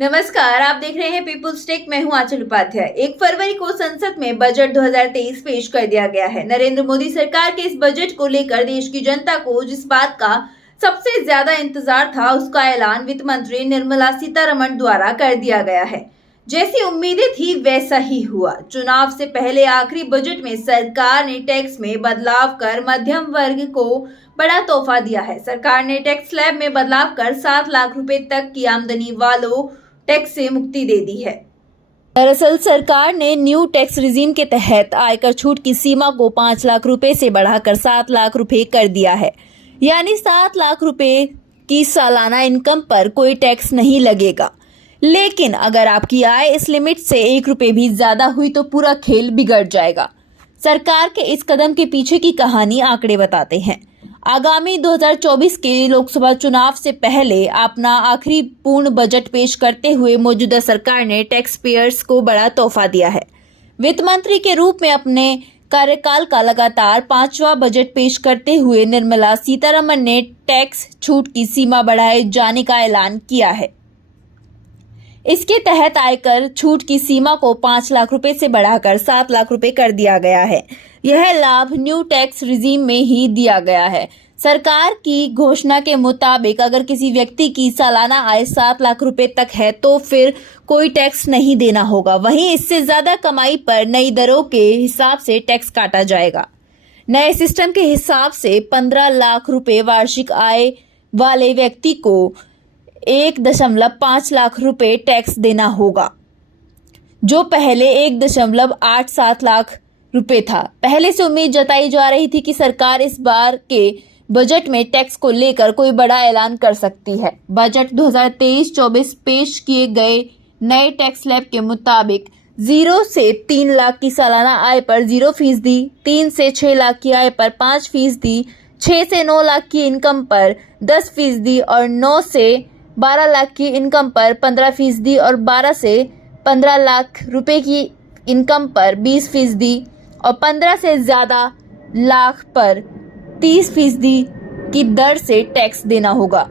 नमस्कार, आप देख रहे हैं पीपुल्स टेक। मैं हूं आंचल उपाध्याय। 1 फरवरी को संसद में बजट 2023 पेश कर दिया गया है। नरेंद्र मोदी सरकार के इस बजट को लेकर देश की जनता को जिस बात का सबसे ज्यादा इंतजार था, उसका ऐलान वित्त मंत्री निर्मला सीतारमण द्वारा कर दिया गया है। जैसी उम्मीदें थी वैसा ही हुआ। चुनाव से पहले आखिरी बजट में सरकार ने टैक्स में बदलाव कर मध्यम वर्ग को बड़ा तोहफा दिया है। सरकार ने टैक्स स्लैब में बदलाव कर 7 लाख रुपए तक की आमदनी वालों टैक्स से मुक्ति दे दी है। दरअसल सरकार ने न्यू टैक्स रिजीम के तहत आयकर छूट की सीमा को 5 लाख रुपए से बढ़ाकर 7 लाख रुपए कर दिया है। यानी 7 लाख रुपए की सालाना इनकम पर कोई टैक्स नहीं लगेगा। लेकिन अगर आपकी आय इस लिमिट से 1 रुपए भी ज्यादा हुई तो पूरा खेल बिगड़ जाएगा। सरकार के इस कदम के पीछे की कहानी आंकड़े बताते हैं। आगामी 2024 के लोकसभा चुनाव से पहले अपना आखिरी पूर्ण बजट पेश करते हुए मौजूदा सरकार ने टैक्स पेयर्स को बड़ा तोहफा दिया है। वित्त मंत्री के रूप में अपने कार्यकाल का लगातार 5वां बजट पेश करते हुए निर्मला सीतारमण ने टैक्स छूट की सीमा बढ़ाए जाने का ऐलान किया है। इसके तहत आयकर छूट की सीमा को 5 लाख रुपए से बढ़ाकर 7 लाख रुपए कर दिया गया है। यह लाभ न्यू टैक्स रिजीम में ही दिया गया है। सरकार की घोषणा के मुताबिक अगर किसी व्यक्ति की सालाना आय 7 लाख रुपए तक है तो फिर कोई टैक्स नहीं देना होगा। वहीं इससे ज्यादा कमाई पर नई दरों के हिसाब से टैक्स काटा जाएगा। नए सिस्टम के हिसाब से 15 लाख रुपए वार्षिक आय वाले व्यक्ति को 1.5 लाख रुपए टैक्स देना होगा, जो पहले 1.87 लाख रुपए था। पहले से उम्मीद जताई जा रही थी कि सरकार इस बार के बजट में टैक्स को लेकर कोई बड़ा ऐलान कर सकती है। बजट 2023-24 पेश किए गए नए टैक्स स्लैब के मुताबिक 0 से 3 लाख की सालाना आय पर 0%, 3 से 6 लाख की आय पर 5%, 6 से 9 लाख की इनकम पर 10% और 9 से 12 लाख की इनकम पर 15% और 12 से 15 लाख रुपए की इनकम पर 20% और 15 से ज्यादा लाख पर 30% की दर से टैक्स देना होगा।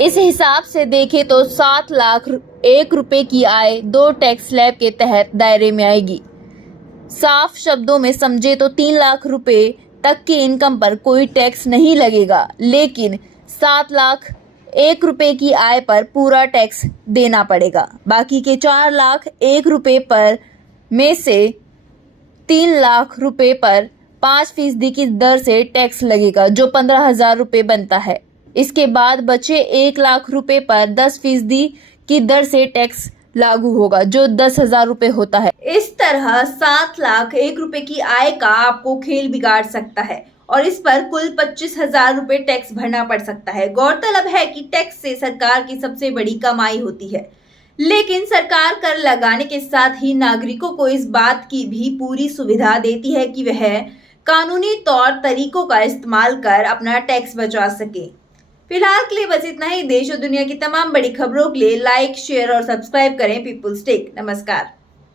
इस हिसाब से देखें तो 7 लाख 1 रुपए की आय 2 टैक्स स्लैब के तहत दायरे में आएगी। साफ शब्दों में समझे तो 3 लाख रुपए तक की इनकम पर कोई टैक्स नहीं लगेगा, लेकिन 7 लाख 1 रुपए की आय पर पूरा टैक्स देना पड़ेगा। बाकी के 4 लाख 1 रुपए पर में से 3 लाख रुपए पर 5% की दर से टैक्स लगेगा, जो 15,000 रुपए बनता है। इसके बाद बचे 1 लाख रुपए पर 10% की दर से टैक्स लागू होगा, जो 10,000 रुपए होता है। इस तरह 7 लाख 1 रुपए की आय का आपको खेल बिगाड़ सकता है और इस पर कुल 25,000 रुपए टैक्स भरना पड़ सकता है। गौरतलब है कि टैक्स से सरकार की सबसे बड़ी कमाई होती है, लेकिन सरकार कर लगाने के साथ ही नागरिकों को इस बात की भी पूरी सुविधा देती है कि वह कानूनी तौर तरीकों का इस्तेमाल कर अपना टैक्स बचा सके। फिलहाल के लिए बस इतना ही। देश और दुनिया की तमाम बड़ी खबरों के लिए लाइक, शेयर और सब्सक्राइब करें पीपुल्स टेक। नमस्कार।